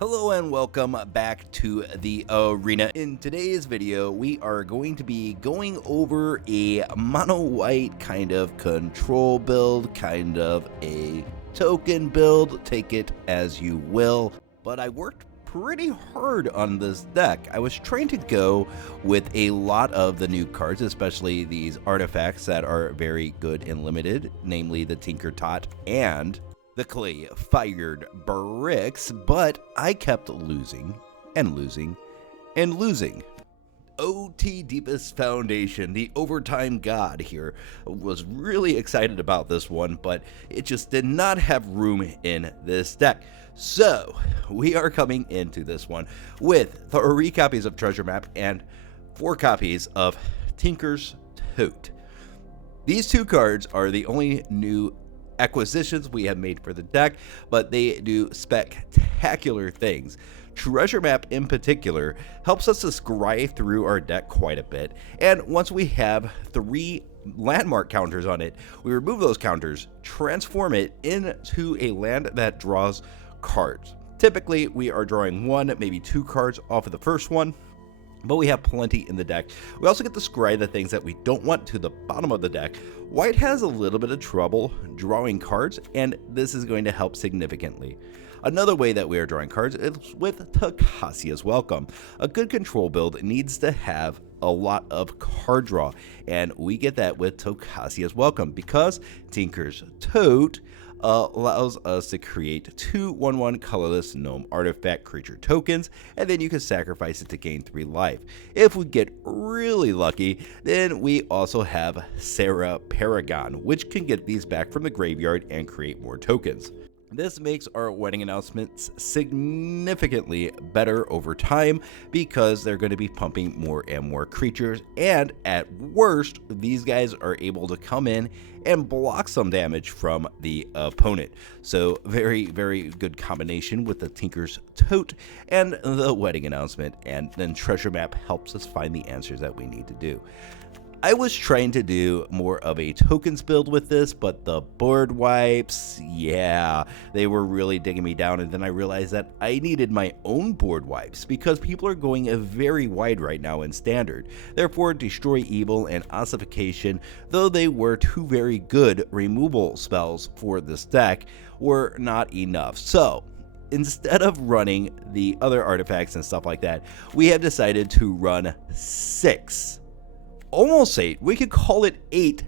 Hello and welcome back to the arena. In today's video, we are going to be going over a mono white kind of control build, kind of a token build, take it as you will. But I worked pretty hard on this deck. I was trying to go with a lot of the new cards, especially these artifacts that are very good and limited, namely the Tinker Tote and the clay fired bricks, but I kept losing and losing and losing. OT Deepest Foundation, the overtime god here, was really excited about this one, but it just did not have room in this deck. So we are coming into this one with 3 copies of Treasure Map and 4 copies of Tinker's Tote. These 2 cards are the only new acquisitions we have made for the deck, but they do spectacular things. Treasure Map in particular helps us to scry through our deck quite a bit, and once we have 3 landmark counters on it, we remove those counters, transform it into a land that draws cards. Typically we are drawing 1, maybe 2 cards off of the first one, but we have plenty in the deck. We also get to scry the things that we don't want to the bottom of the deck. White has a little bit of trouble drawing cards, and this is going to help significantly. Another way that we are drawing cards is with Tocasia's Welcome. A good control build needs to have a lot of card draw, and we get that with Tocasia's Welcome because Tinker's Tote allows us to create 2 1/1 colorless gnome artifact creature tokens, and then you can sacrifice it to gain 3 life. If we get really lucky, then we also have Serra Paragon, which can get these back from the graveyard and create more tokens. This makes our wedding announcements significantly better over time because they're going to be pumping more and more creatures, and at worst, these guys are able to come in and block some damage from the opponent. So very, very good combination with the Tinker's Tote and the wedding announcement, and then Treasure Map helps us find the answers that we need to do. I was trying to do more of a tokens build with this, but the board wipes, yeah, they were really digging me down, and then I realized that I needed my own board wipes because people are going very wide right now in Standard. Therefore, Destroy Evil and Ossification, though they were 2 very good removal spells for this deck, were not enough. So instead of running the other artifacts and stuff like that, we have decided to run 6. Almost 8, we could call it 8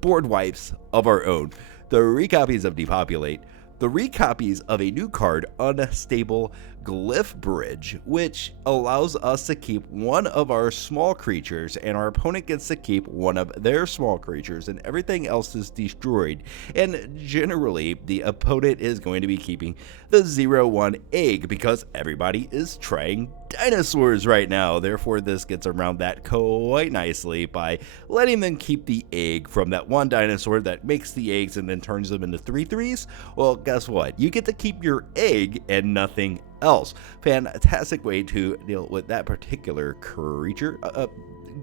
board wipes of our own. 3 copies of Depopulate, 3 copies of a new card, Unstable Glyphbridge, which allows us to keep one of our small creatures, and our opponent gets to keep one of their small creatures, and everything else is destroyed. And generally, the opponent is going to be keeping the 0/1 egg because everybody is trying dinosaurs right now. Therefore, this gets around that quite nicely by letting them keep the egg from that one dinosaur that makes the eggs and then turns them into 3/3s. Well, guess what? You get to keep your egg and nothing else. Fantastic way to deal with that particular creature. A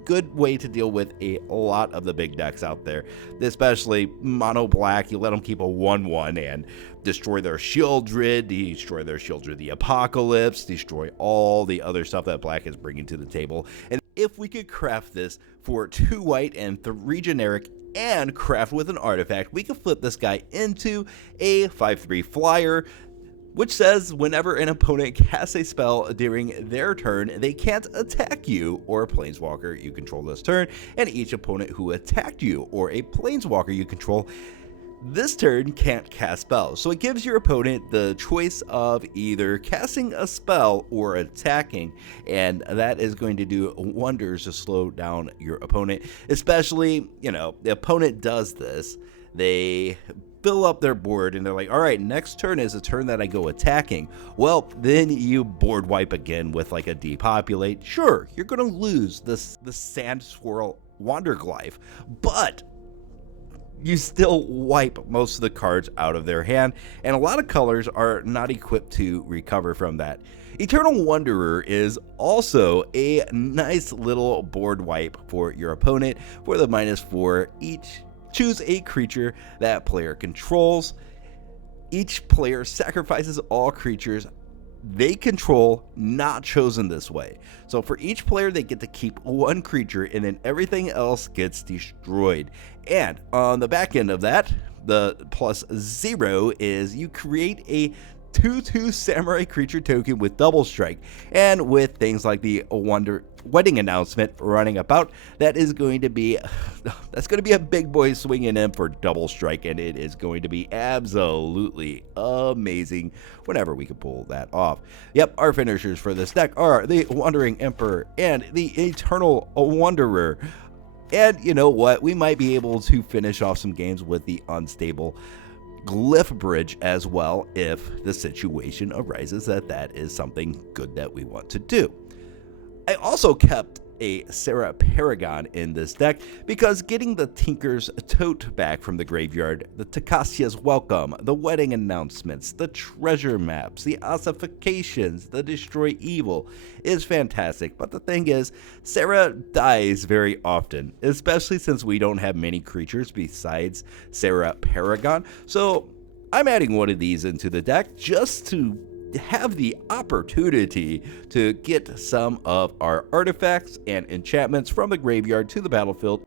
good way to deal with a lot of the big decks out there, especially mono black. You let them keep a 1/1 and destroy their Shieldred, destroy their Shieldred the Apocalypse, destroy all the other stuff that black is bringing to the table. And if we could craft this for 2 white and 3 generic and craft with an artifact, we could flip this guy into a 5/3 flyer, which says whenever an opponent casts a spell during their turn, they can't attack you or a planeswalker you control this turn, and each opponent who attacked you or a planeswalker you control this turn can't cast spells. So it gives your opponent the choice of either casting a spell or attacking, and that is going to do wonders to slow down your opponent. Especially, the opponent does this, they fill up their board and they're like, all right, next turn is a turn that I go attacking. Well, then you board wipe again with like a Depopulate. Sure, you're gonna lose the Sand Swirl Wanderglyph, but you still wipe most of the cards out of their hand, and a lot of colors are not equipped to recover from that. Eternal Wanderer is also a nice little board wipe for your opponent for the -4 each. Choose a creature that player controls. Each player sacrifices all creatures they control not chosen this way. So for each player, they get to keep one creature, and then everything else gets destroyed. And on the back end of that, the +0 is you create a 2/2 samurai creature token with double strike, and with things like the wedding announcement running about, that's going to be a big boy swinging in for double strike, and it is going to be absolutely amazing whenever we can pull that off. Yep, our finishers for this deck are the Wandering Emperor and the Eternal Wanderer. And you know what? We might be able to finish off some games with the Unstable Glyphbridge as well, if the situation arises that is something good that we want to do. I also kept a Serra Paragon in this deck because getting the Tinker's Tote back from the graveyard, the Tocasia's Welcome, the Wedding Announcements, the Treasure Maps, the Ossifications, the Destroy Evil is fantastic. But the thing is, Serra dies very often, especially since we don't have many creatures besides Serra Paragon. So I'm adding one of these into the deck just to have the opportunity to get some of our artifacts and enchantments from the graveyard to the battlefield.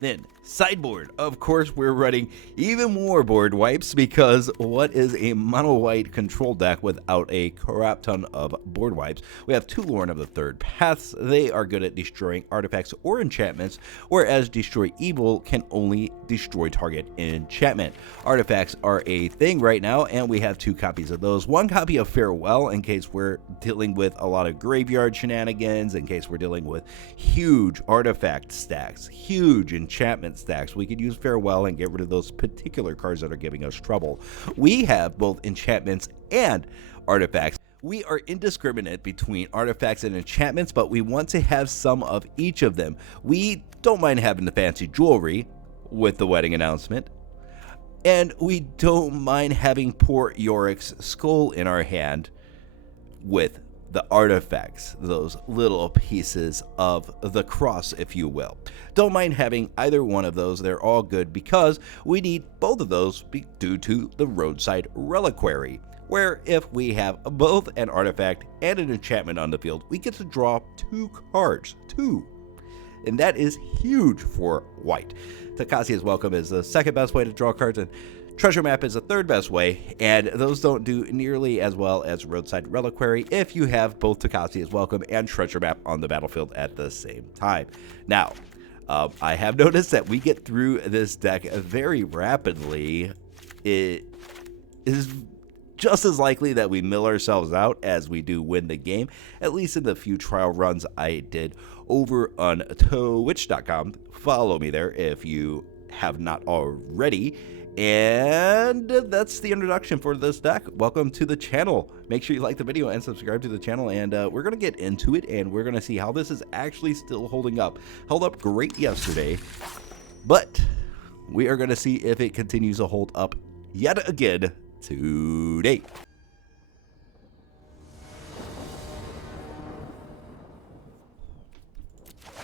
Then Sideboard, of course, we're running even more board wipes because what is a mono white control deck without a crap ton of board wipes? We have 2 Loran of the Third Paths. They are good at destroying artifacts or enchantments, whereas Destroy Evil can only destroy target enchantment. Artifacts are a thing right now, and we have 2 copies of those. 1 copy of Farewell in case we're dealing with a lot of graveyard shenanigans, in case we're dealing with huge artifact stacks, huge enchantment stacks. We could use Farewell and get rid of those particular cards that are giving us trouble. We have both enchantments and artifacts. We are indiscriminate between artifacts and enchantments, but we want to have some of each of them. We don't mind having the fancy jewelry with the wedding announcement, and we don't mind having poor Yorick's skull in our hand with the artifacts, those little pieces of the cross, if you will. Don't mind having either one of those. They're all good because we need both of those due to the Roadside Reliquary, where if we have both an artifact and an enchantment on the field, we get to draw 2 cards. 2. And that is huge for white. Tocasia's Welcome is the second best way to draw cards, and Treasure Map is the third best way, and those don't do nearly as well as Roadside Reliquary if you have both Tocasia's Welcome and Treasure Map on the battlefield at the same time. Now, I have noticed that we get through this deck very rapidly. It is just as likely that we mill ourselves out as we do win the game, at least in the few trial runs I did over on Twitch.com. Follow me there if you have not already. And that's the introduction for this deck. Welcome to the channel. Make sure you like the video and subscribe to the channel, and we're going to get into it, and we're going to see how this is actually still holding up. Held up great yesterday, but we are going to see if it continues to hold up yet again today.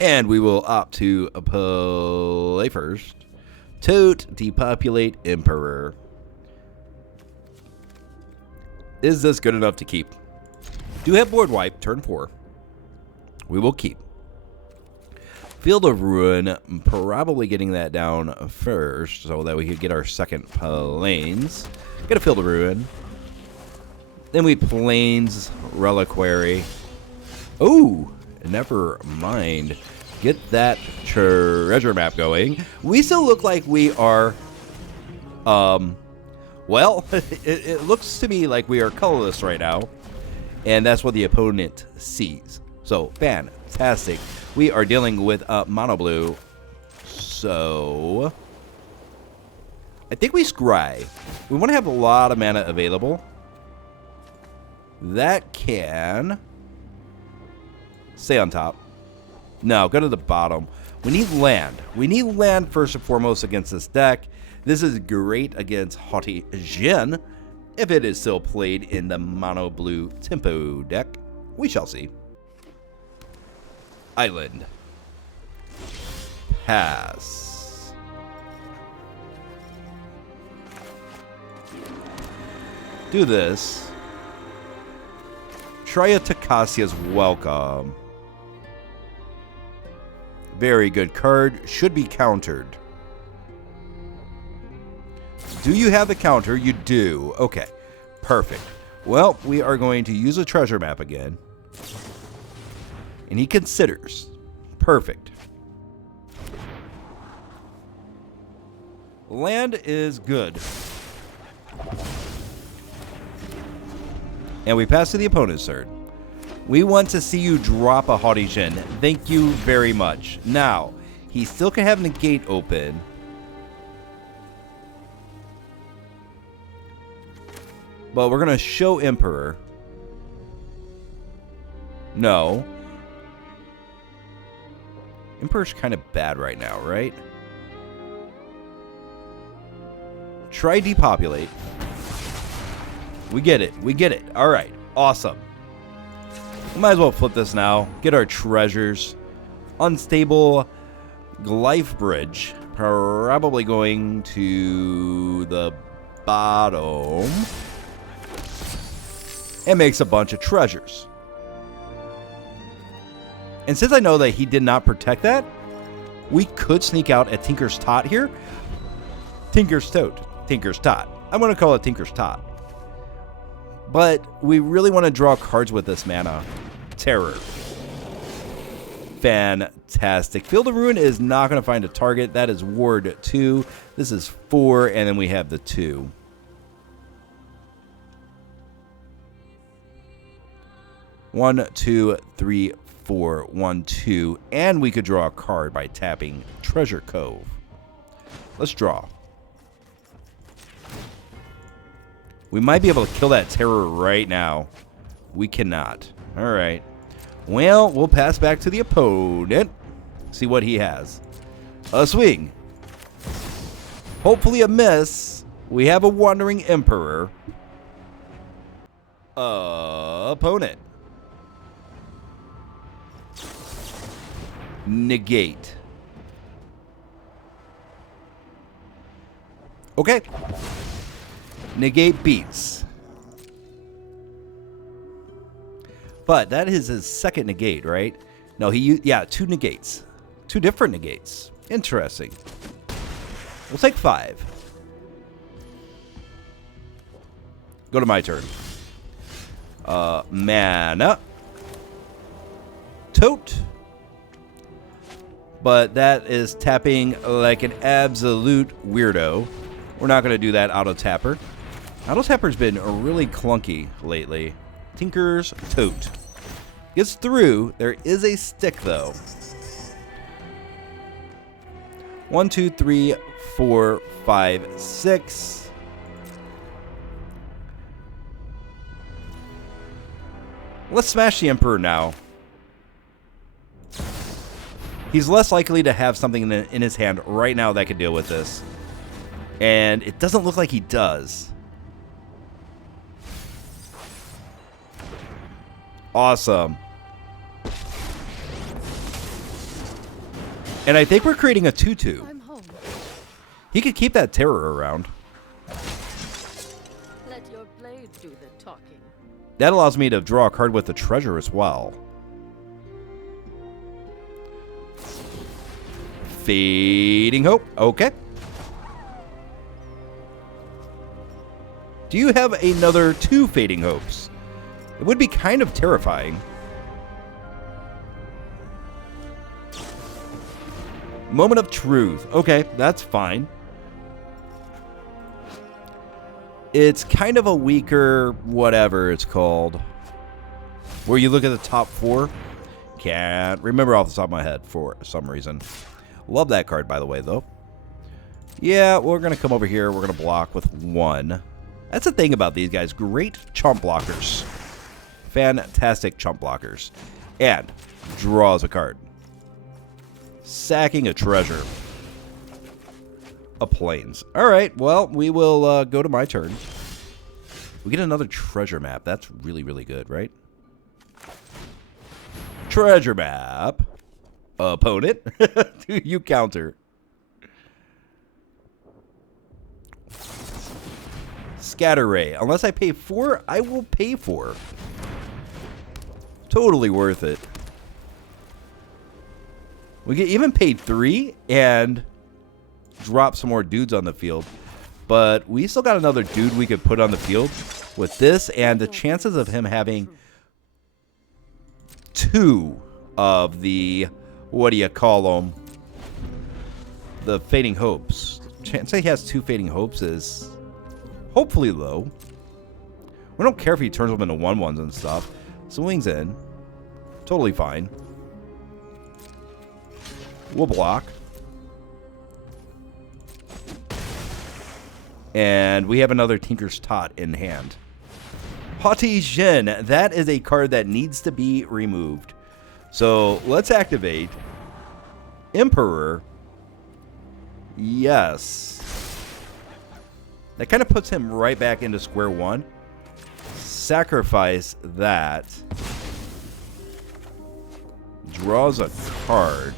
And we will opt to play first. Tote, Depopulate, Emperor. Is this good enough to keep? Do have board wipe, turn 4. We will keep. Field of Ruin, probably getting that down first so that we could get our second plains. Get a Field of Ruin. Then we plains Reliquary. Oh, never mind. Get that treasure map going. We still look like we are, well, it looks to me like we are colorless right now, and that's what the opponent sees. So, fantastic. We are dealing with mono blue, so I think we scry. We want to have a lot of mana available. That can stay on top. No, go to the bottom. We need land. We need land first and foremost against this deck. This is great against Haughty Jin if it is still played in the mono blue tempo deck. We shall see. Island. Pass. Do this. Try a Tocasia's Welcome. Very good card. Should be countered. Do you have the counter? You do. Okay. Perfect. Well, we are going to use a treasure map again. And he considers. Perfect. Land is good. And we pass to the opponent's turn. We want to see you drop a Haughty Djinn. Thank you very much. Now, he still can have negate open. But we're going to show Emperor. No. Emperor's kind of bad right now, right? Try Depopulate. We get it. We get it. All right. Awesome. We might as well flip this now. Get our treasures. Unstable Glyphbridge. Probably going to the bottom. And makes a bunch of treasures. And since I know that he did not protect that, we could sneak out a Tinker's Tote here. Tinker's Tote. Tinker's Tote. I'm going to call it Tinker's Tote. But we really want to draw cards with this mana. Terror. Fantastic. Field of Ruin is not going to find a target. That is Ward 2. This is 4, and then we have the 2. One, two, three, 4, 1, 2, and we could draw a card by tapping Treasure Cove. Let's draw. We might be able to kill that terror right now. We cannot. All right. Well, we'll pass back to the opponent. See what he has. A swing. Hopefully a miss. We have a Wandering Emperor. Opponent. Negate. Okay. Negate beats. But that is his second negate, right? No, yeah, 2 negates. 2 different negates. Interesting. We'll take 5. Go to my turn. Mana. Tote. But that is tapping like an absolute weirdo. We're not going to do that auto tapper. Auto tapper's been really clunky lately. Tinker's Tote. Gets through. There is a stick though. 1, 2, 3, 4, 5, 6. Let's smash the Emperor now. He's less likely to have something in his hand right now that could deal with this. And it doesn't look like he does. Awesome. And I think we're creating a 2/2. I'm home. He could keep that terror around. Let your blade do the talking. That allows me to draw a card with the treasure as well. Fading Hope. Okay. Do you have another 2 Fading Hopes? It would be kind of terrifying. Moment of Truth. Okay, that's fine. It's kind of a weaker whatever it's called. Where you look at the top 4. Can't remember off the top of my head for some reason. Love that card, by the way, though. Yeah, we're going to come over here. We're going to block with 1. That's the thing about these guys. Great chump blockers. Fantastic chump blockers. And draws a card. Sacking a treasure. A plains. All right, well, we will go to my turn. We get another treasure map. That's really, really good, right? Treasure map. Opponent. Do you counter? Scatter Ray. Unless I pay 4, I will pay 4. Totally worth it. We get even paid 3 and drop some more dudes on the field. But we still got another dude we could put on the field with this, and the chances of him having 2 of the, what do you call them? The Fading Hopes. Chance he has 2 Fading Hopes is hopefully low. We don't care if he turns them into 1/1s and stuff. Swings in. Totally fine. We'll block. And we have another Tinker's Tote in hand. Haughty Jin. That is a card that needs to be removed. So let's activate Emperor. Yes. That kind of puts him right back into square one. Sacrifice that. Draws a card.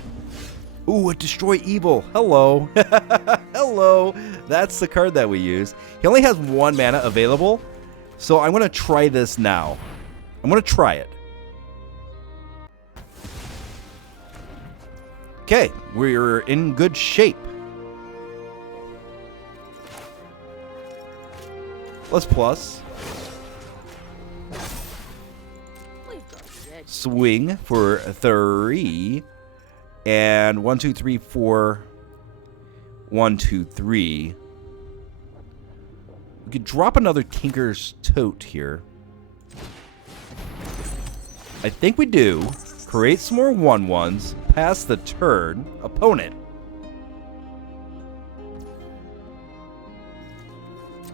Ooh, a Destroy Evil. Hello. Hello. That's the card that we use. He only has 1 mana available. So I'm going to try this now. I'm going to try it. Okay. We're in good shape. Let's plus. Swing for 3. And 1, 2, 3, 4. 1, 2, 3. We could drop another Tinker's Tote here. I think we do. Create some more 1/1s. Pass the turn. Opponent.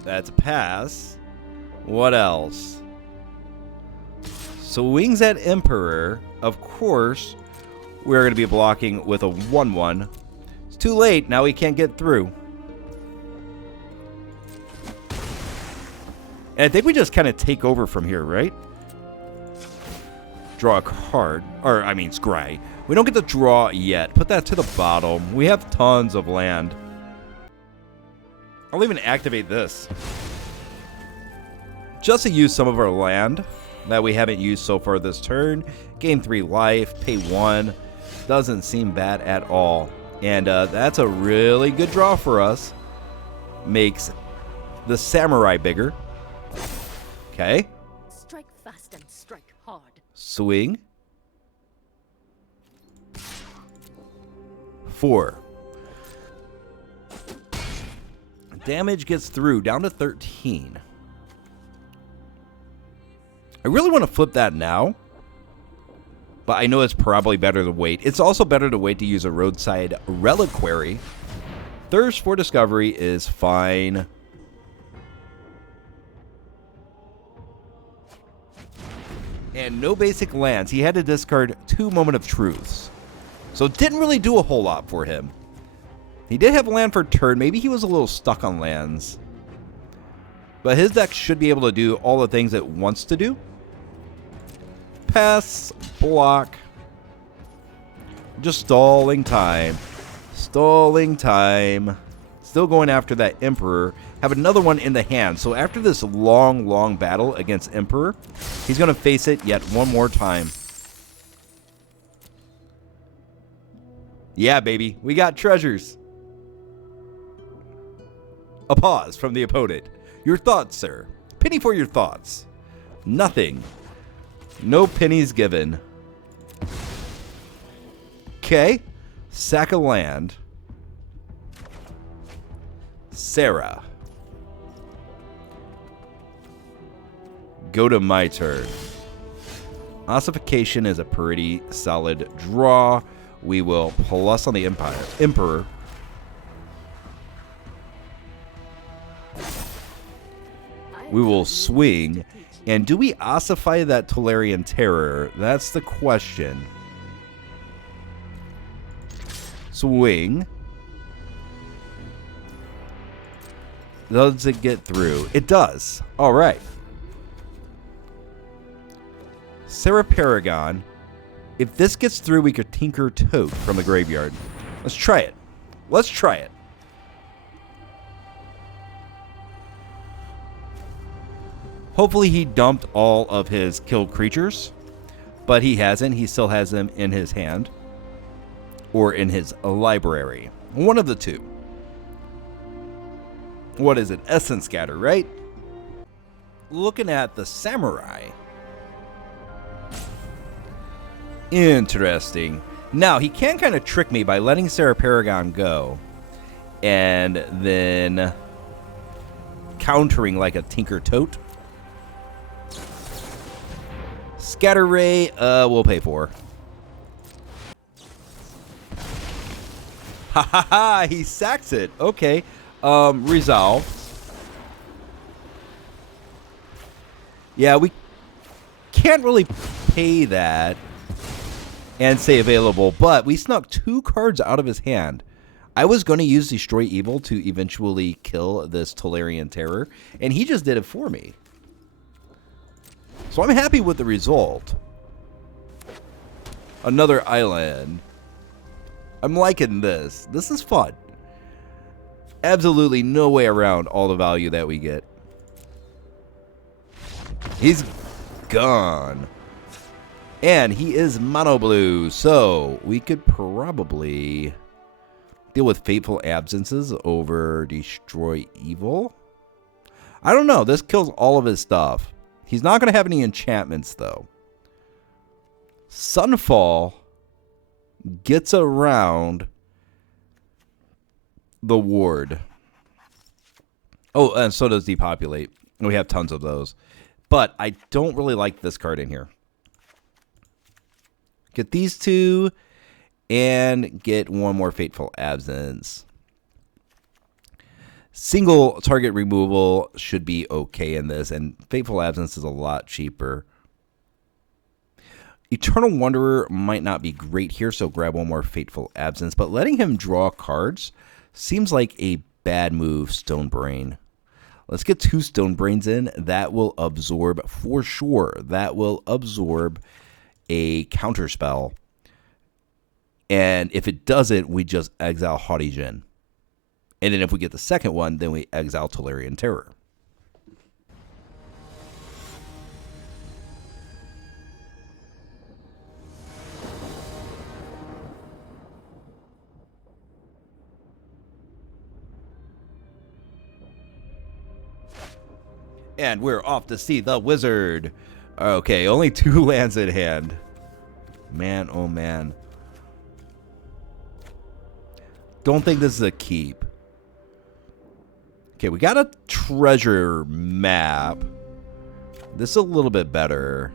That's a pass. What else? Swings at Emperor. Of course, we're going to be blocking with a 1/1. It's too late. Now we can't get through. And I think we just kind of take over from here, right? Draw a card. Or, I mean, scry. We don't get to draw yet. Put that to the bottom. We have tons of land. I'll even activate this. Just to use some of our land that we haven't used so far this turn. Gain 3 life. Pay 1. Doesn't seem bad at all. And that's a really good draw for us. Makes the Samurai bigger. Okay. Strike fast and strike hard. Swing. 4. Damage gets through, down to 13. I really want to flip that now, but I know it's probably better to wait. It's also better to wait to use a Roadside Reliquary. Thirst for Discovery is fine. And no basic lands. He had to discard 2 Moment of Truths. So it didn't really do a whole lot for him. He did have land for turn. Maybe he was a little stuck on lands. But his deck should be able to do all the things it wants to do. Pass, block. Just stalling time. Stalling time. Still going after that Emperor. Have another one in the hand. So after this long, long battle against Emperor, he's going to face it yet one more time. Yeah, baby. We got treasures. A pause from the opponent. Your thoughts, sir. Penny for your thoughts. Nothing. No pennies given. Okay. Sack a land. Serra. Go to my turn. Ossification is a pretty solid draw. We will plus on the Emperor. We will swing. And do we ossify that Tolarian Terror? That's the question. Swing. Does it get through? It does. All right. Serra Paragon. If this gets through, we could Tinker Tote from the graveyard. Let's try it. Let's try it. Hopefully he dumped all of his killed creatures. But he hasn't. He still has them in his hand. Or in his library. One of the two. What is it? Essence Scatter, right? Looking at the Samurai. Interesting. Now, he can kind of trick me by letting Serra Paragon go. And then countering like a Tinker Tote. Scatter Ray, we'll pay for. Ha ha ha, he sacks it. Okay. Resolve. Yeah, we can't really pay that and say available, but we snuck 2 cards out of his hand. I was going to use Destroy Evil to eventually kill this Tolarian Terror, and he just did it for me. So I'm happy with the result. Another island. I'm liking this. This is fun. Absolutely no way around all the value that we get. He's gone. And he is mono blue, so we could probably deal with Fateful Absences over Destroy Evil. I don't know. This kills all of his stuff. He's not going to have any enchantments, though. Sunfall gets around the ward. Oh, and so does Depopulate. We have tons of those. But I don't really like this card in here. Get these 2 and get 1 more Fateful Absence. Single target removal should be okay in this, and Fateful Absence is a lot cheaper. Eternal Wanderer might not be great here, so grab 1 more Fateful Absence, but letting him draw cards seems like a bad move, Stone Brain. Let's get 2 Stone Brains in. That will absorb, for sure, that will absorb a counterspell. And if it doesn't, we just exile Haughty Djinn. And then if we get the second one, then we exile Tolarian Terror. And we're off to see the wizard. Okay, only 2 lands in hand. Man, oh man. Don't think this is a keep. Okay, we got a treasure map. This is a little bit better.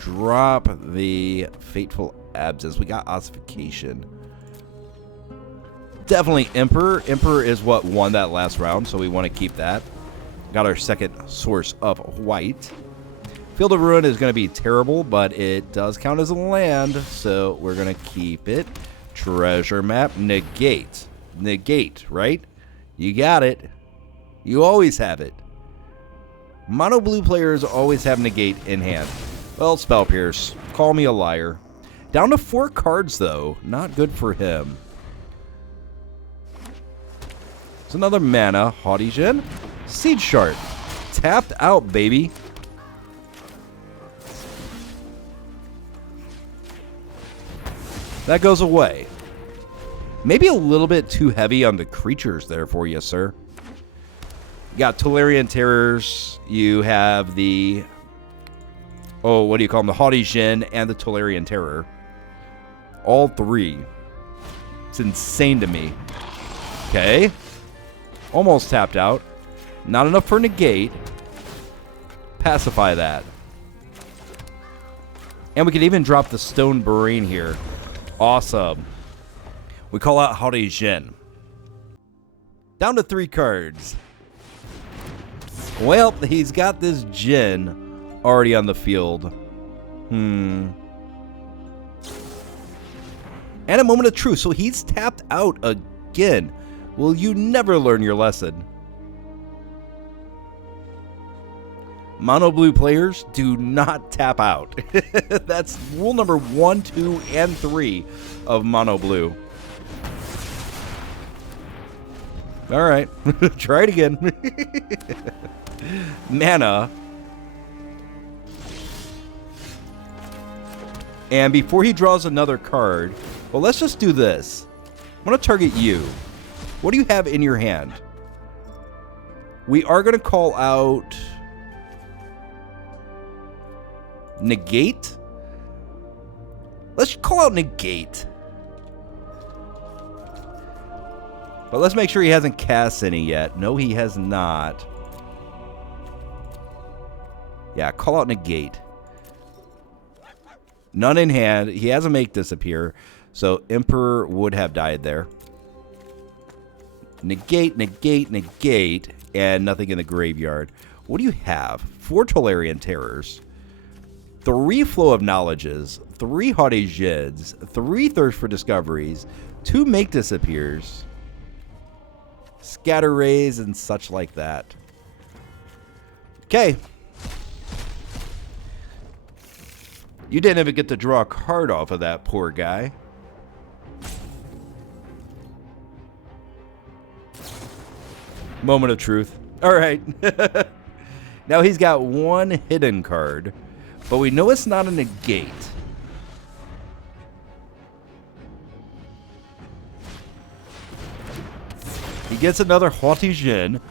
Drop the Fateful Absence. We got Ossification. Definitely Emperor. Emperor is what won that last round, so we want to keep that. Got our second source of white. Field of Ruin is going to be terrible, but it does count as a land, so we're going to keep it. Treasure map. Negate. Negate, right? You got it. You always have it. Mono blue players always have negate in hand. Well, Spell Pierce. Call me a liar. Down to 4 cards, though. Not good for him. It's another mana. Haughty Djinn. Seed Shard. Tapped out, baby. That goes away. Maybe a little bit too heavy on the creatures there for you, sir. You got Tolarian Terrors. You have the... Oh, what do you call them? The Haughty Djinn and the Tolarian Terror. All 3. It's insane to me. Okay. Almost tapped out. Not enough for negate. Pacify that. And we could even drop the Stone Brain here. Awesome. We call out Haughty Djinn. Down to 3 cards. Well, he's got this Djinn already on the field. And a Moment of Truth. So he's tapped out again. Will you never learn your lesson? Mono blue players do not tap out. That's rule number 1, 2, and 3 of mono blue. All right, try it again. Mana. And before he draws another card, well, let's just do this. I'm going to target you. What do you have in your hand? We are going to call out Negate. Let's call out Negate. But let's make sure he hasn't cast any yet. No, he has not. Yeah, call out Negate. None in hand. He has a Make Disappear. So Emperor would have died there. Negate, negate, negate. And nothing in the graveyard. What do you have? 4 Tolarian Terrors. 3 Flow of Knowledges. 3 Haughty Jids. 3 Thirst for Discoveries. 2 Make Disappears. Scatter Rays and such like that. Okay. You didn't even get to draw a card off of that poor guy. Moment of truth. All right. Now he's got 1 hidden card, but we know it's not a negate. He gets another Haughty Djinn.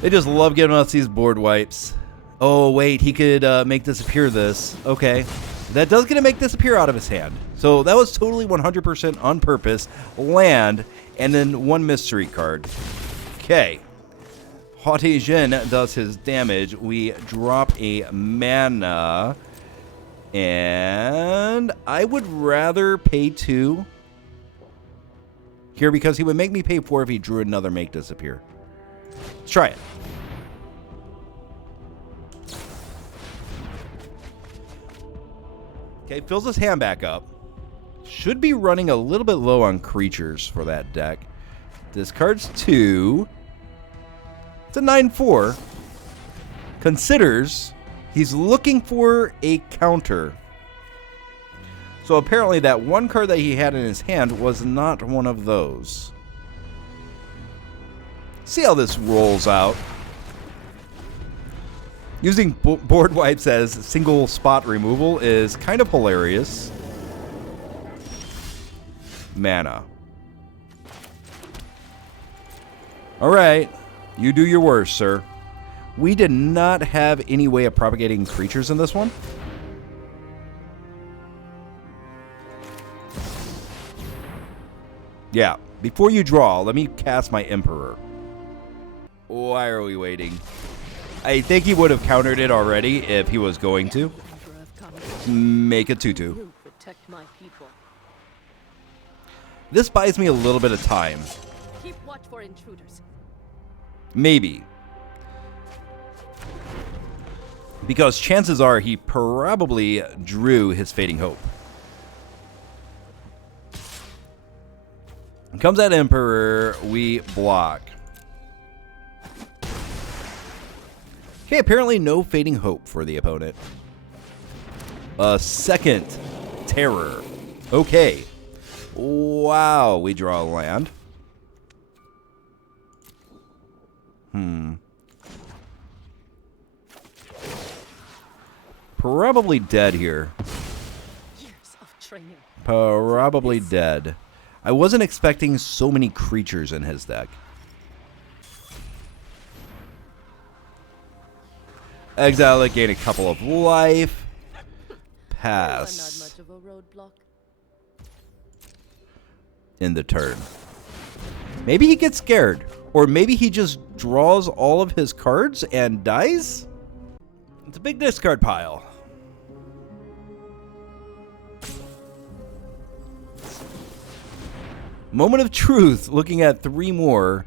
They just love giving us these board wipes. Oh, wait, he could make disappear this. Okay. That does get to make disappear out of his hand. So that was totally 100% on purpose. Land, and then 1 mystery card. Okay. Haughty Djinn does his damage. We drop a mana. And I would rather pay 2 here because he would make me pay 4 if he drew another Make Disappear. Let's try it. Okay, fills his hand back up. Should be running a little bit low on creatures for that deck. Discards 2. It's a 9/4. Considers he's looking for a counter. So apparently that 1 card that he had in his hand was not one of those. See how this rolls out. Using board wipes as single spot removal is kind of hilarious. Mana. Alright, you do your worst, sir. We did not have any way of propagating creatures in this one. Yeah, before you draw, let me cast my Emperor. Why are we waiting? I think he would have countered it already if he was going to. Make a 2/2. This buys me a little bit of time. Keep watch for intruders. Maybe. Because chances are he probably drew his Fading Hope. Comes that Emperor, we block. Okay, apparently no Fading Hope for the opponent. A second Terror. Okay. Wow, we draw a land. Probably dead here. Years of training. Probably dead. I wasn't expecting so many creatures in his deck. Exile it, gain a couple of life. Pass. Not much of a roadblock. In the turn. Maybe he gets scared. Or maybe he just draws all of his cards and dies? It's a big discard pile. Moment of truth, looking at 3 more.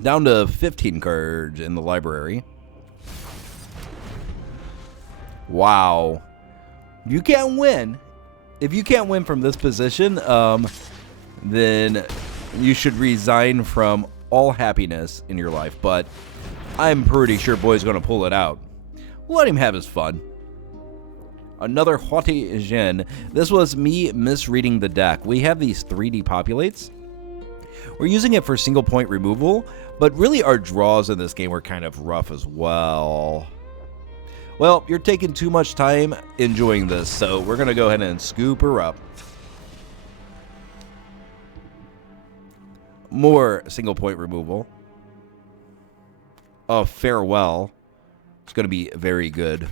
Down to 15 cards in the library. Wow. You can't win. If you can't win from this position, then you should resign from all happiness in your life. But I'm pretty sure Boy's going to pull it out. Let him have his fun. Another Haughty Djinn. This was me misreading the deck. We have these 3 Depopulates. We're using it for single point removal, but really our draws in this game were kind of rough as well. Well, you're taking too much time enjoying this, so we're going to go ahead and scoop her up. More single point removal. Oh, farewell. It's going to be very good.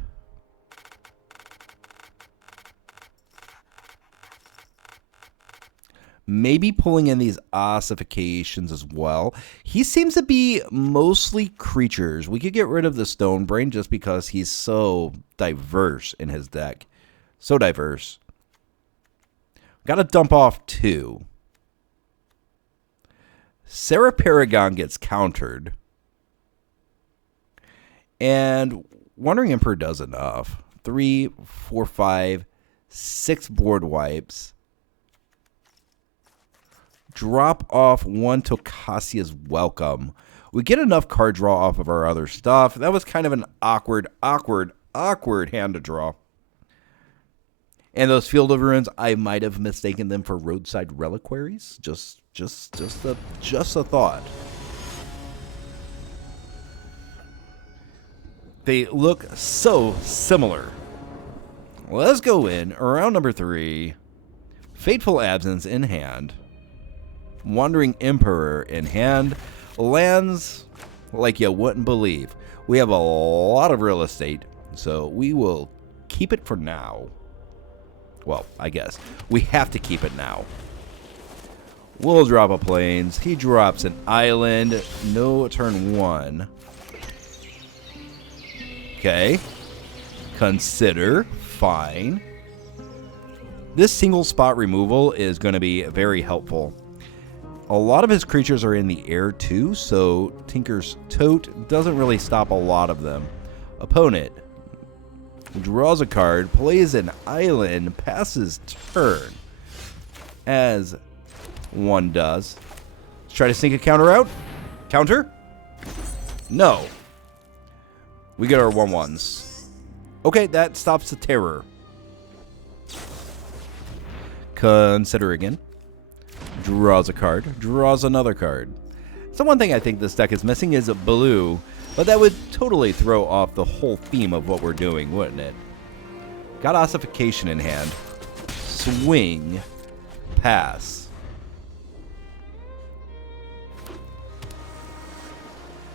Maybe pulling in these ossifications as well. He seems to be mostly creatures. We could get rid of the Stone Brain just because he's so diverse in his deck. So diverse. Got to dump off 2. Serra Paragon gets countered. And Wandering Emperor does enough. 3, 4, 5, 6 board wipes. Drop off 1 Tocasia's Welcome. We get enough card draw off of our other stuff. That was kind of an awkward hand to draw. And those Field of Ruins, I might have mistaken them for Roadside Reliquaries. Just a thought. They look so similar. Let's go in. Around number 3. Fateful Absence in hand. Wandering Emperor in hand. Lands like you wouldn't believe. We have a lot of real estate, so we will keep it for now. Well, I guess. We have to keep it now. We'll drop a Plains. He drops an island. No turn 1. Okay. Consider. Fine. This single spot removal is going to be very helpful. A lot of his creatures are in the air too, so Tinker's Tote doesn't really stop a lot of them. Opponent draws a card, plays an island, passes turn, as one does. Let's try to sneak a counter out. Counter? No. We get our 1/1s. Okay, that stops the terror. Consider again. Draws a card. Draws another card. So one thing I think this deck is missing is a blue, but that would totally throw off the whole theme of what we're doing, wouldn't it? Got Ossification in hand. Swing. Pass.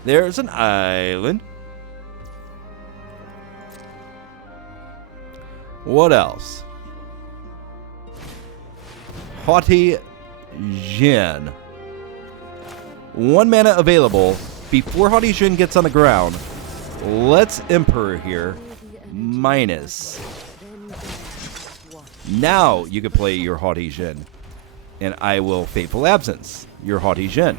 There's an island. What else? Haughty Jin. 1 mana available before Haughty Jin gets on the ground. Let's Emperor here. Minus. Now you can play your Haughty Jin. And I will Fateful Absence your Haughty Jin.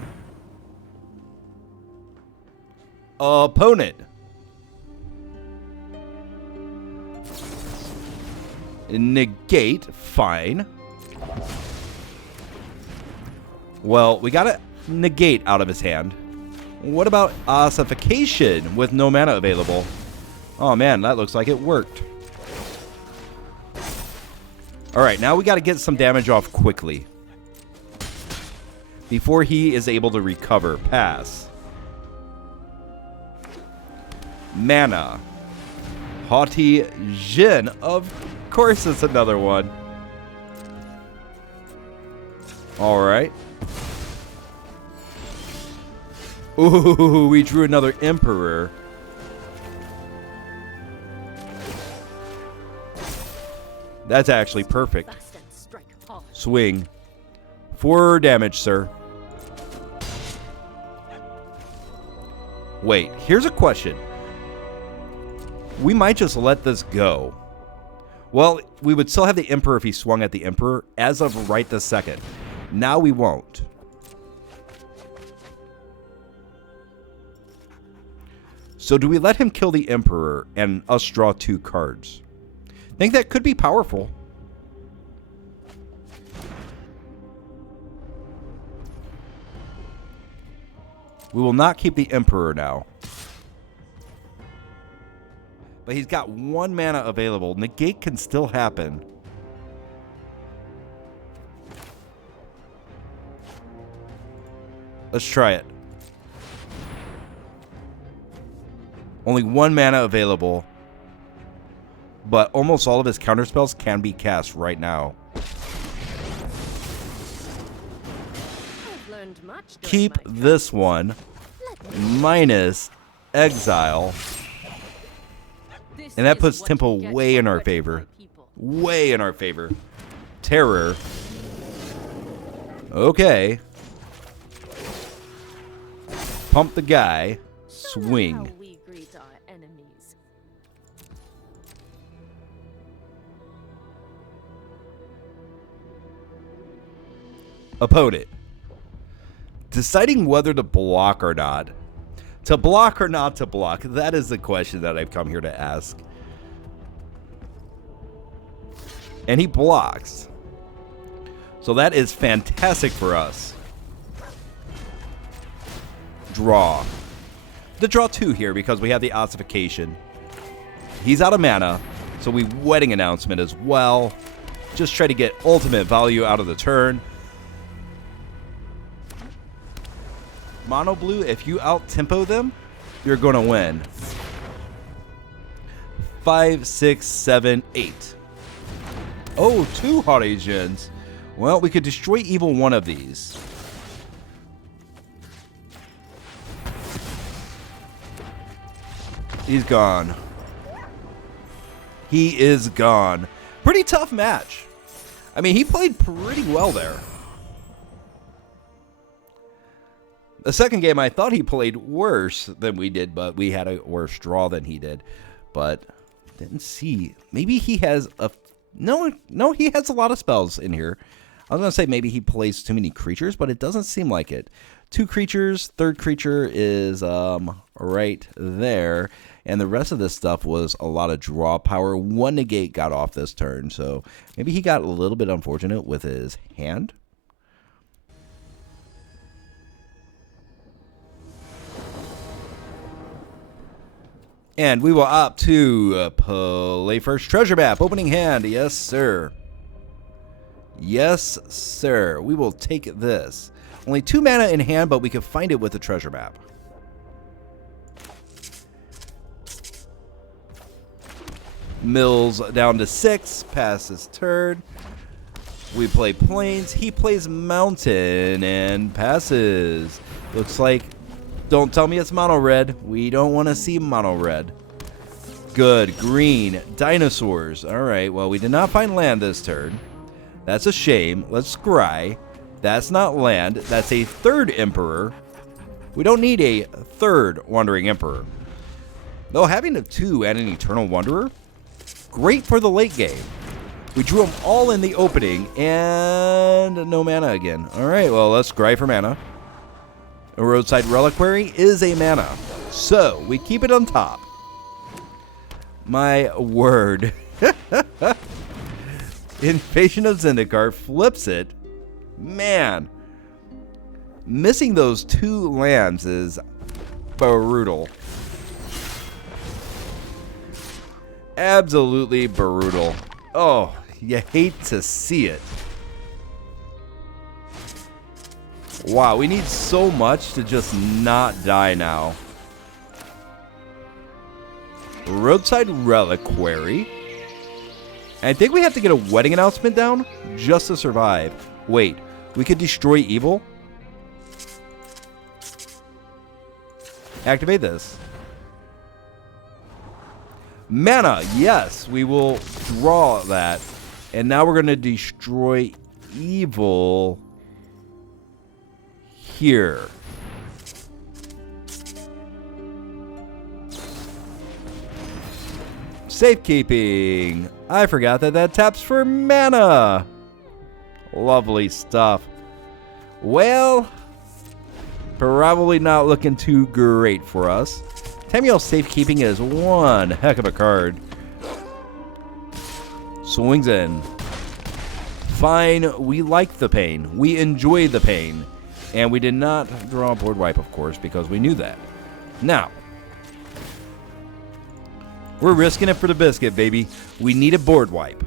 Opponent. Negate. Fine. Well, we got to negate out of his hand. What about Ossification with no mana available? Oh man, that looks like it worked. Alright, now we got to get some damage off quickly. Before he is able to recover. Pass. Mana. Haughty Jin. Of course it's another one. Alright. Ooh, we drew another Emperor. That's actually perfect. Swing. 4 damage, sir. Wait, here's a question. We might just let this go. Well, we would still have the Emperor if he swung at the Emperor as of right this second. Now we won't. So do we let him kill the Emperor and us draw 2 cards? I think that could be powerful. We will not keep the Emperor now. But he's got 1 mana available. Negate can still happen. Let's try it. Only 1 mana available. but almost all of his counterspells can be cast right now. I've learned much during Keep my this one minus exile, This and that is puts what tempo you get way for in our hurting favor. my people. Way in our favor. Terror. Okay. Pump the guy. Show them Swing. how we greet our enemies. Opponent. Deciding whether to block or not. To block or not to block, that is the question that I've come here to ask. And he blocks. So that is fantastic for us. Draw. To draw 2 here because we have the Ossification. He's out of mana, so we Wedding Announcement as well. Just try to get ultimate value out of the turn. Mono blue, if you out-tempo them, you're going to win. 5, 6, 7, 8. Oh, 2 Hot Agents. Well, we could destroy evil one of these. He's gone. He is gone. Pretty tough match. I mean, he played pretty well there. The second game, I thought he played worse than we did, but we had a worse draw than he did. But didn't see. Maybe he has a... No, he has a lot of spells in here. I was going to say maybe he plays too many creatures, but it doesn't seem like it. 2 creatures, third creature is right there. And the rest of this stuff was a lot of draw power. 1 negate got off this turn, so maybe he got a little bit unfortunate with his hand. And we will opt to play first treasure map. Opening hand. Yes, sir. Yes, sir. We will take this. Only 2 mana in hand, but we can find it with the treasure map. Mills down to 6. Passes turn. We play plains. He plays mountain and passes. Looks like... Don't tell me it's mono red. We don't want to see mono red. Good. Green. Dinosaurs. All right. Well, we did not find land this turn. That's a shame. Let's scry. That's not land. That's a 3rd Emperor. We don't need a 3rd Wandering Emperor. Though having a 2 and an Eternal Wanderer, great for the late game. We drew them all in the opening, and no mana again. All right. Well, let's scry for mana. A Roadside Reliquary is a mana, so we keep it on top. My word. Invasion of Zendikar flips it. Man. Missing those 2 lands is brutal. Absolutely brutal. Oh, you hate to see it. Wow, we need so much to just not die now. Roadside Reliquary. And I think we have to get a Wedding Announcement down just to survive. Wait, we could destroy evil? Activate this. Mana, yes, we will draw that. And now we're going to destroy evil here. Safekeeping. I forgot that taps for mana. Lovely stuff. Well, probably not looking too great for us. Tamiel Safekeeping is one heck of a card. Swings in. Fine, we like the pain. We enjoy the pain. And we did not draw a board wipe, of course, because we knew that. Now, we're risking it for the biscuit, baby. We need a board wipe.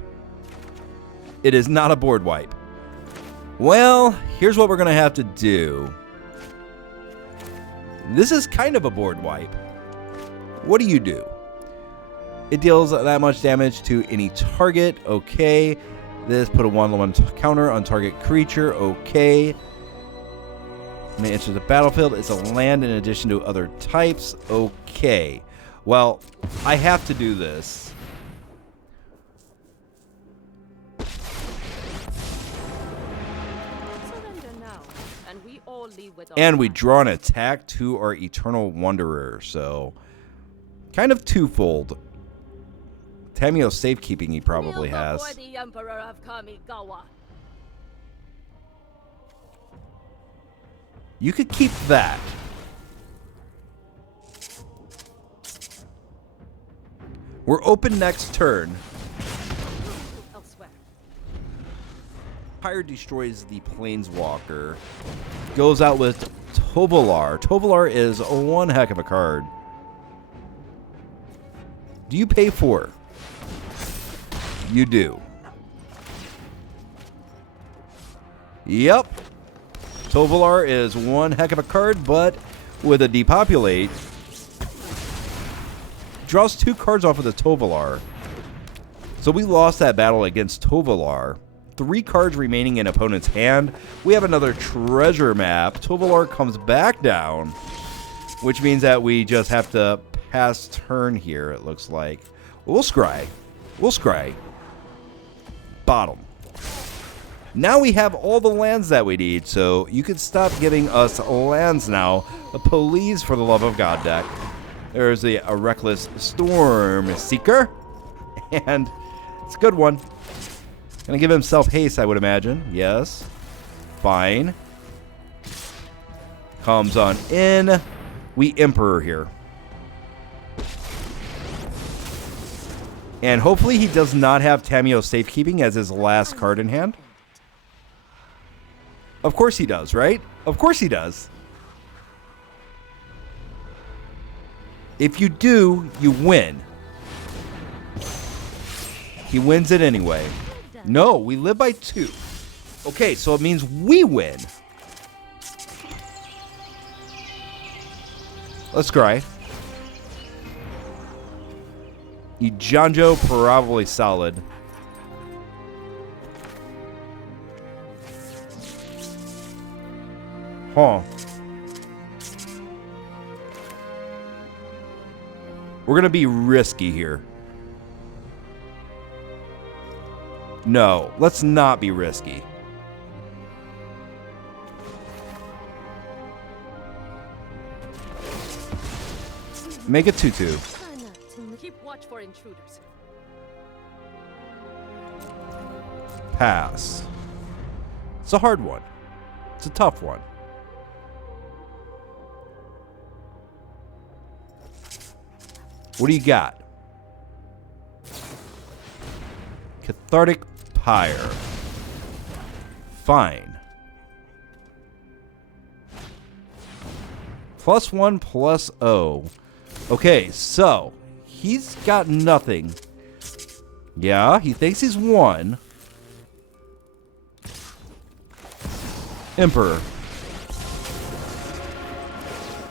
It is not a board wipe. Well, here's what we're going to have to do. This is kind of a board wipe. What do? It deals that much damage to any target. Okay. This put a 1/1 counter on target creature. Okay. When it enters the battlefield, it's a land in addition to other types. Okay. Well, I have to do this. And we draw an attack to our Eternal Wanderer, so kind of twofold. Tamio's safekeeping he probably has. The Emperor of Kamigawa. You could keep that. We're open next turn. Elsewhere. Pyre destroys the Planeswalker. Goes out with Tovalar. Tovalar is one heck of a card. Do you pay for? You do. Yep. Tovalar is one heck of a card, but with a Depopulate, draws 2 cards off of the Tovalar. So we lost that battle against Tovalar. 3 cards remaining in opponent's hand. We have another treasure map. Tovalar comes back down, which means that we just have to pass turn here, it looks like. We'll scry. We'll scry. Bottom. Now we have all the lands that we need, so you can stop giving us lands now. Please, for the love of God, deck. There's a Reckless Storm Seeker, and it's a good one. Gonna give himself haste, I would imagine. Yes. Fine. Comes on in. We Emperor here. And hopefully he does not have Tamio Safekeeping as his last card in hand. Of course he does, right? Of course he does. If you do, you win. He wins it anyway. No, we live by 2. Okay, so it means we win. Let's scry. Eiganjo, probably solid. Huh. We're going to be risky here. No, let's not be risky. Make a 2/2. Keep watch for intruders. Pass. It's a hard one. It's a tough one. What do you got? Cathartic Pyre. Fine. +1/+0. Okay, so he's got nothing. Yeah, he thinks he's won. Emperor.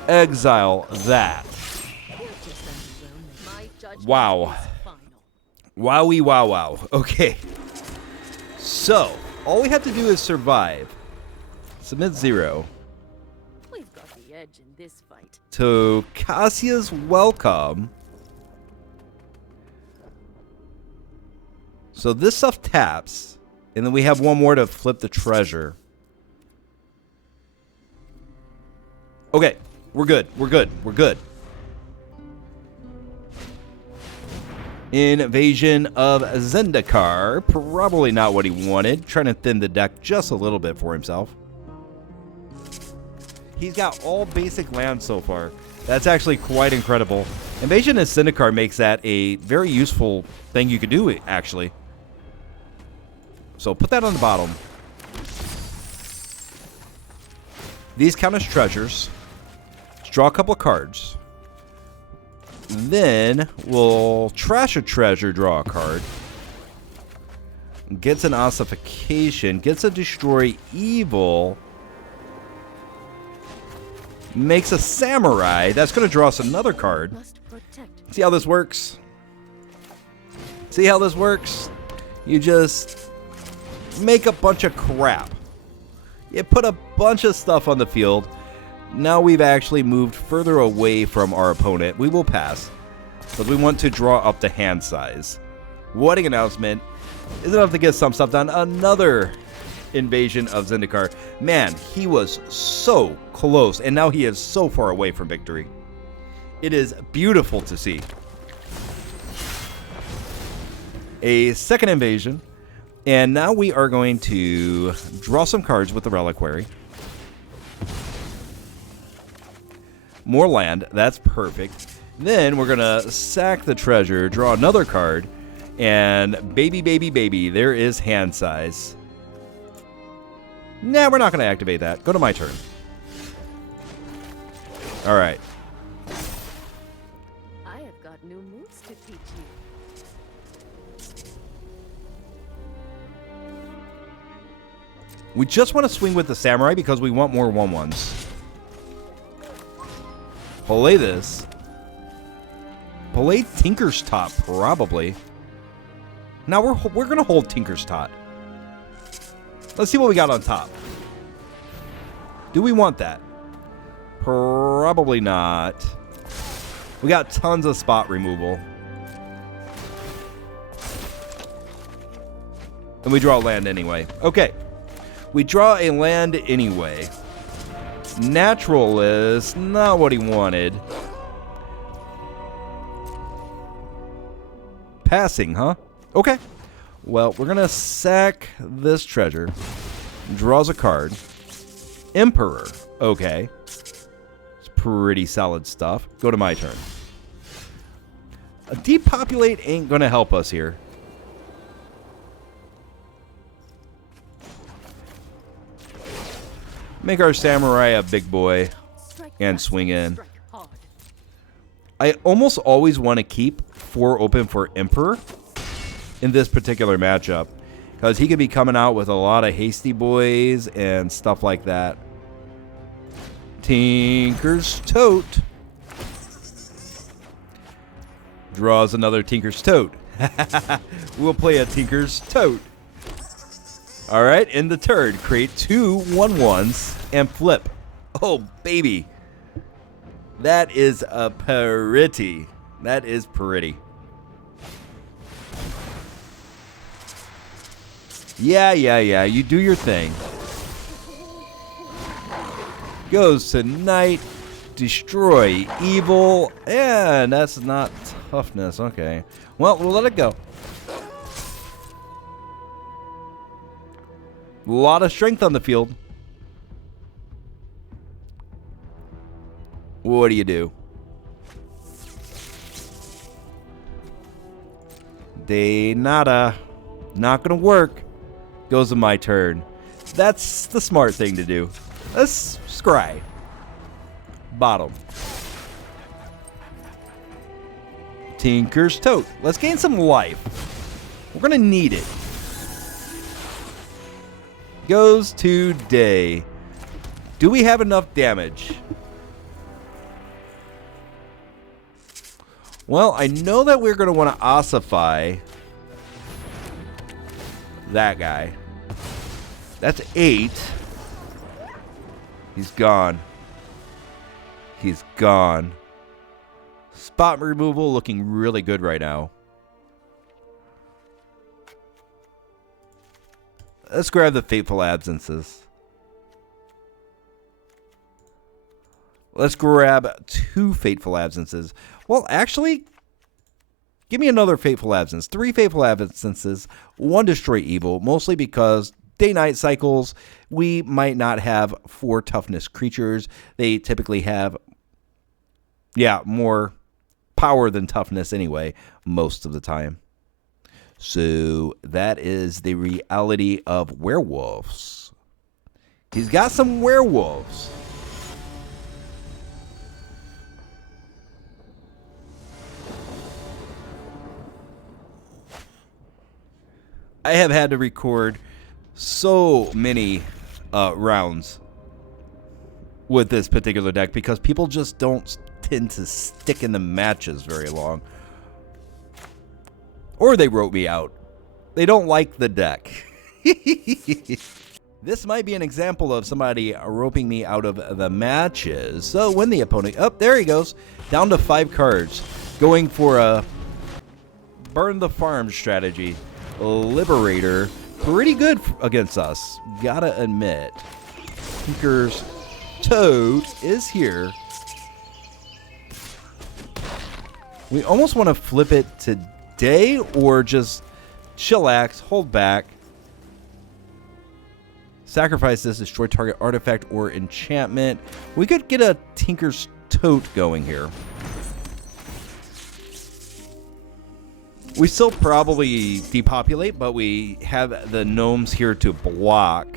Exile that. Wow. Wowie wow wow. Okay. So, all we have to do is survive. Submit 0. We've got the edge in this fight. Tocasia's welcome. So this stuff taps, and then we have one more to flip the treasure. Okay, we're good. We're good. We're good. Invasion of Zendikar. Probably not what he wanted. Trying to thin the deck just a little bit for himself. He's got all basic lands so far. That's actually quite incredible. Invasion of Zendikar makes that a very useful thing you could do, actually. So put that on the bottom. These count as treasures. Let's draw a couple of cards. Then we'll trash a treasure, draw a card. Gets an Ossification. Gets a Destroy Evil. Makes a Samurai. That's going to draw us another card. See how this works? See how this works? You just make a bunch of crap. You put a bunch of stuff on the field. Now we've actually moved further away from our opponent. We will pass, but we want to draw up the hand size. Wedding announcement is enough to get some stuff done. Another invasion of Zendikar. Man, he was so close, and now he is so far away from victory. It is beautiful to see. A second invasion, and now we are going to draw some cards with the Reliquary. More land, that's perfect. Then we're gonna sack the treasure, draw another card, and baby, there is hand size. Nah, we're not gonna activate that. Go to my turn. All right. I have got new moves to teach you. We just want to swing with the samurai because we want more 1/1s. Play this. Play Tinker's Tot, probably. Now we're gonna hold Tinker's Tot. Let's see what we got on top. Do we want that? Probably not. We got tons of spot removal. And we draw land anyway. Okay. We draw a land anyway. Natural is not what he wanted. Passing, huh? Okay. Well, we're going to sack this treasure. Draws a card. Emperor. Okay. It's pretty solid stuff. Go to my turn. A Depopulate ain't going to help us here. Make our samurai a big boy and swing in. I almost always want to keep 4 open for Emperor in this particular matchup, because he could be coming out with a lot of hasty boys and stuff like that. Tinker's Tote. Draws another Tinker's Tote. We'll play a Tinker's Tote. All right, in the turn, create 2 1/1s and flip. Oh, baby. That is a pretty. That is pretty. Yeah. You do your thing. Goes to Knight. Destroy evil. And that's not toughness. Okay. Well, we'll let it go. A lot of strength on the field. What do you do? De nada. Not gonna work. Goes to my turn. That's the smart thing to do. Let's scry. Bottom. Tinker's Tote. Let's gain some life. We're gonna need it. Goes to Day. Do we have enough damage? Well, I know that we're going to want to ossify that guy. That's 8. He's gone. He's gone. Spot removal looking really good right now. Let's grab the Fateful Absences. Let's grab 2 Fateful Absences. Well, actually, give me another Fateful Absence. 3 Fateful Absences, 1 Destroy Evil, mostly because day-night cycles, we might not have 4 toughness creatures. They typically have, more power than toughness anyway, most of the time. So that is the reality of werewolves. He's got some werewolves. I have had to record so many rounds with this particular deck because people just don't tend to stick in the matches very long. Or they wrote me out. They don't like the deck. This might be an example of somebody roping me out of the matches. So when the opponent... Oh, there he goes. Down to 5 cards. Going for a burn the farm strategy. Liberator. Pretty good against us. Gotta admit. Tinker's Tote is here. We almost want to flip it today or just chillax, hold back. Sacrifice this, destroy target artifact or enchantment. We could get a Tinker's Tote going here. We still probably depopulate, but we have the gnomes here to block.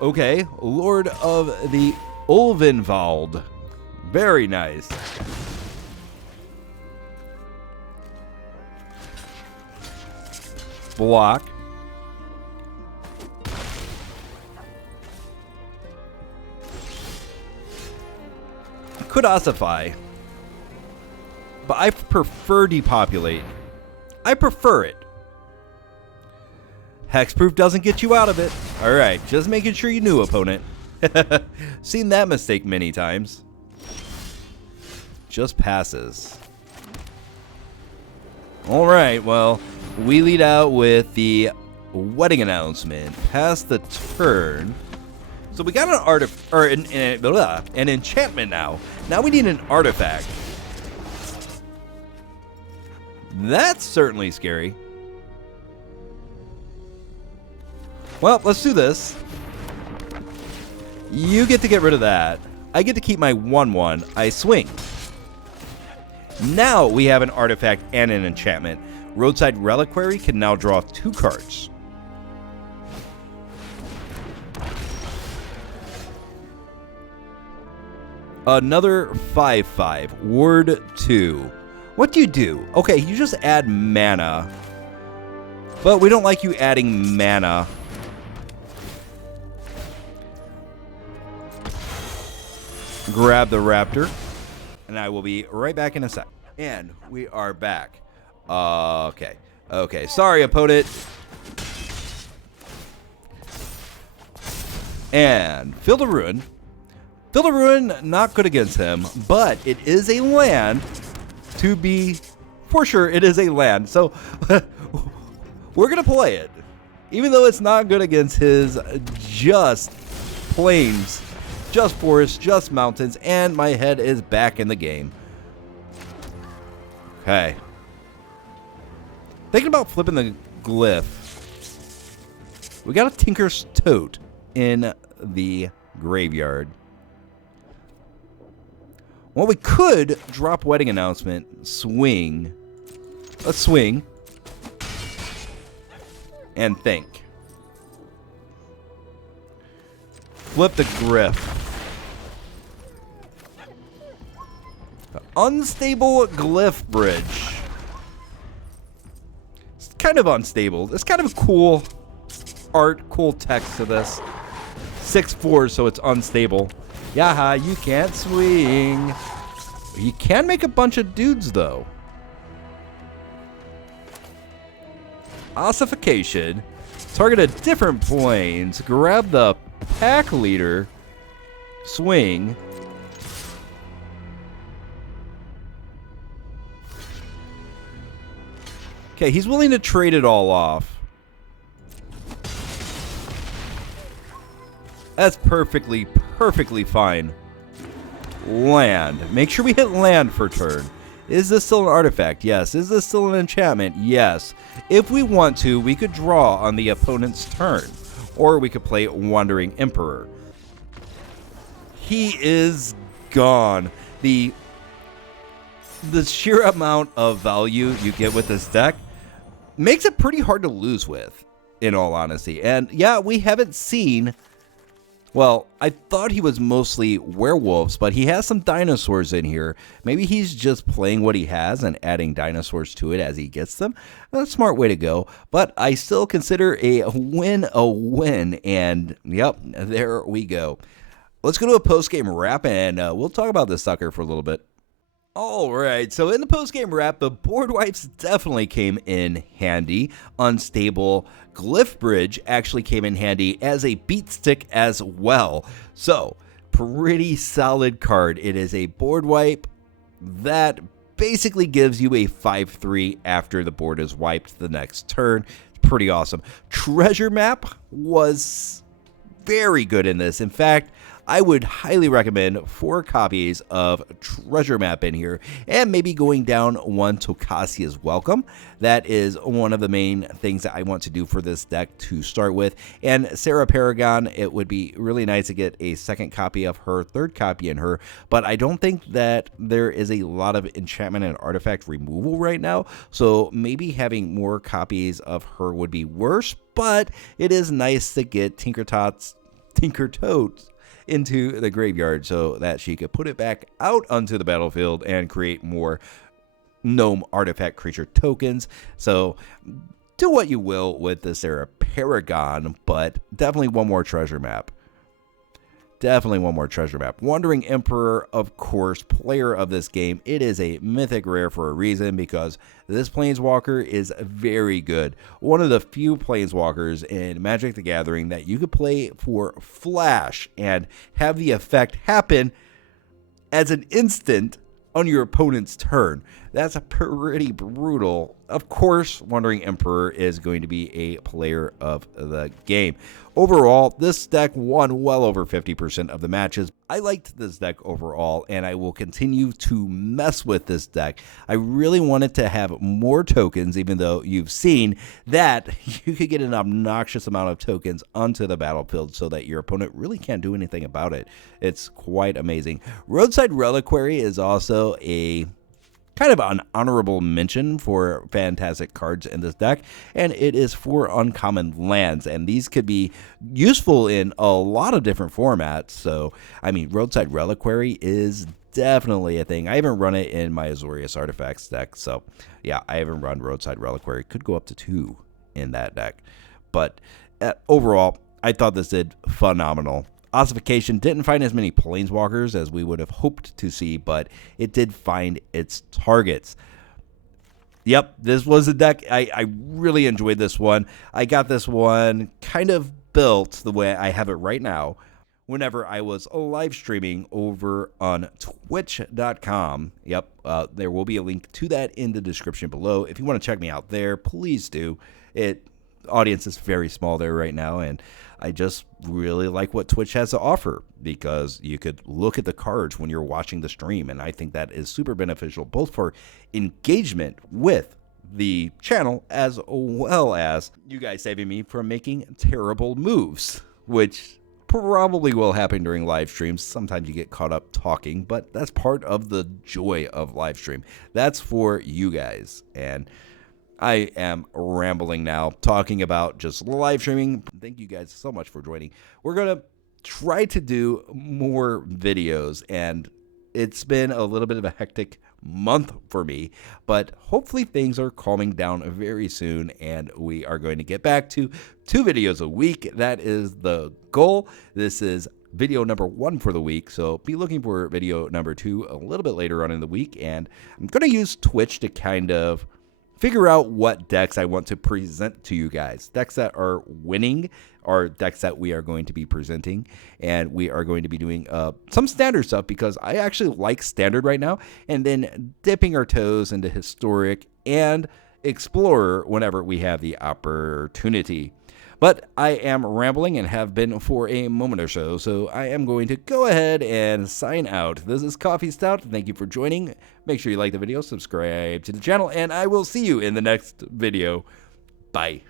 Okay, Lord of the Ulvenwald. Very nice. Block. Could ossify. But I prefer depopulate. I prefer it. Hexproof doesn't get you out of it. Alright, just making sure you knew, opponent. Seen that mistake many times. Just passes. Alright, well, we lead out with the wedding announcement. Pass the turn. So we got an enchantment now. Now we need an artifact. That's certainly scary. Well, let's do this. You get to get rid of that. I get to keep my 1/1. I swing. Now we have an artifact and an enchantment. Roadside Reliquary can now draw 2 cards. Another 5/5. Ward 2. What do you do? Okay, you just add mana. But we don't like you adding mana. Grab the raptor. And I will be right back in a sec. And we are back. Okay. Okay. Sorry, opponent. And Field of Ruin. Field of Ruin, not good against him, but it is a land to be... For sure, it is a land. So, we're going to play it. Even though it's not good against his just plains, just forests, just mountains, and my head is back in the game. Okay. Thinking about flipping the glyph. We got a Tinker's Tote in the graveyard. Well, we could drop wedding announcement, swing. Let's swing. And think. Flip the glyph. Unstable Glyphbridge. It's kind of unstable. It's kind of a cool art, cool text to this. 6/4, so it's unstable. Yaha, you can't swing. You can make a bunch of dudes, though. Ossification. Target a different planes. Grab the pack leader. Swing. Okay, he's willing to trade it all off. That's perfectly fine. Land. Make sure we hit land for turn. Is this still an artifact? Yes. Is this still an enchantment? Yes. If we want to, we could draw on the opponent's turn. Or we could play Wandering Emperor. He is gone. The sheer amount of value you get with this deck makes it pretty hard to lose with, in all honesty. And yeah, we haven't seen... Well, I thought he was mostly werewolves, but he has some dinosaurs in here. Maybe he's just playing what he has and adding dinosaurs to it as he gets them. That's a smart way to go, but I still consider a win. And yep, there we go. Let's go to a post-game wrap, and we'll talk about this sucker for a little bit. All right, so in the post-game wrap, the board wipes definitely came in handy. Unstable Glyphbridge actually came in handy as a beat stick as well. So, pretty solid card. It is a board wipe that basically gives you a 5/3 after the board is wiped the next turn. It's pretty awesome. Treasure Map was very good in this. In fact, I would highly recommend 4 copies of Treasure Map in here, and maybe going down one Tocasia's Welcome. That is one of the main things that I want to do for this deck to start with. And Serra Paragon, it would be really nice to get a second copy of her, third copy in her, but I don't think that there is a lot of enchantment and artifact removal right now, so maybe having more copies of her would be worse, but it is nice to get Tinker Tote into the graveyard so that she could put it back out onto the battlefield and create more gnome artifact creature tokens. So do what you will with the Serra Paragon, but definitely one more treasure map. Definitely one more treasure map. Wandering Emperor, of course, player of this game. It is a mythic rare for a reason because this planeswalker is very good. One of the few planeswalkers in Magic the Gathering that you could play for flash and have the effect happen as an instant on your opponent's turn. That's pretty brutal. Of course, Wandering Emperor is going to be a player of the game. Overall, this deck won well over 50% of the matches. I liked this deck overall, and I will continue to mess with this deck. I really wanted to have more tokens, even though you've seen that you could get an obnoxious amount of tokens onto the battlefield so that your opponent really can't do anything about it. It's quite amazing. Roadside Reliquary is also a kind of an honorable mention for fantastic cards in this deck, and it is for uncommon lands, and these could be useful in a lot of different formats. So, I mean, Roadside Reliquary is definitely a thing. I haven't run it in my Azorius Artifacts deck, so yeah, I haven't run Roadside Reliquary. Could go up to 2 in that deck, but overall, I thought this did phenomenal. Ossification didn't find as many planeswalkers as we would have hoped to see, but it did find its targets. Yep, this was a deck. I really enjoyed this one. I got this one kind of built the way I have it right now whenever I was live streaming over on twitch.com. Yep, there will be a link to that in the description below. If you want to check me out there, please do. Audience is very small there right now, and I just really like what Twitch has to offer because you could look at the cards when you're watching the stream, and I think that is super beneficial both for engagement with the channel as well as you guys saving me from making terrible moves, which probably will happen during live streams. Sometimes you get caught up talking, but that's part of the joy of live stream. That's for you guys, and I am rambling now, talking about just live streaming. Thank you guys so much for joining. We're going to try to do more videos, and it's been a little bit of a hectic month for me, but hopefully things are calming down very soon, and we are going to get back to 2 videos a week. That is the goal. This is video number 1 for the week, so be looking for video number 2 a little bit later on in the week, and I'm going to use Twitch to kind of figure out what decks I want to present to you guys. Decks that are winning are decks that we are going to be presenting, and we are going to be doing some standard stuff because I actually like standard right now, and then dipping our toes into historic and explorer whenever we have the opportunity. But I am rambling and have been for a moment or so I am going to go ahead and sign out. This is CoffeeStout. Thank you for joining. Make sure you like the video, subscribe to the channel, and I will see you in the next video. Bye.